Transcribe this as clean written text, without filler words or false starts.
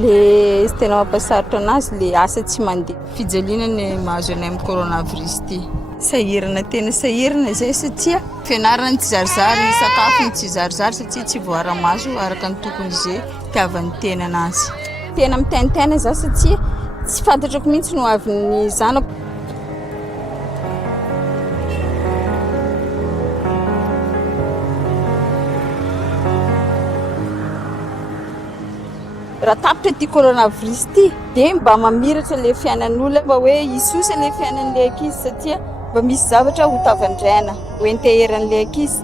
Le izy tena mampasarotra anazy le asa tsy mandeha. Fijaliana ny mahazo anay amin'ny coronavirus ty. Sahirana tena sahirana zay satria fianarana tsy zarizary, sakafo tsy zarizary satria tsy voara-maso araka ny tokony izay itiavan'ny tena anazy. Tena mitaintaina za satria tsy fantatrako mihitsy no avy ny zanako. Raha tapitra ty coronavirus ty dia mba mamiratra le fiainan'olona mba hoe hisosa le fiainan'ilay ankizy satria mba misy zavatra ho tavandraina ho enteheran'ilay ankizy.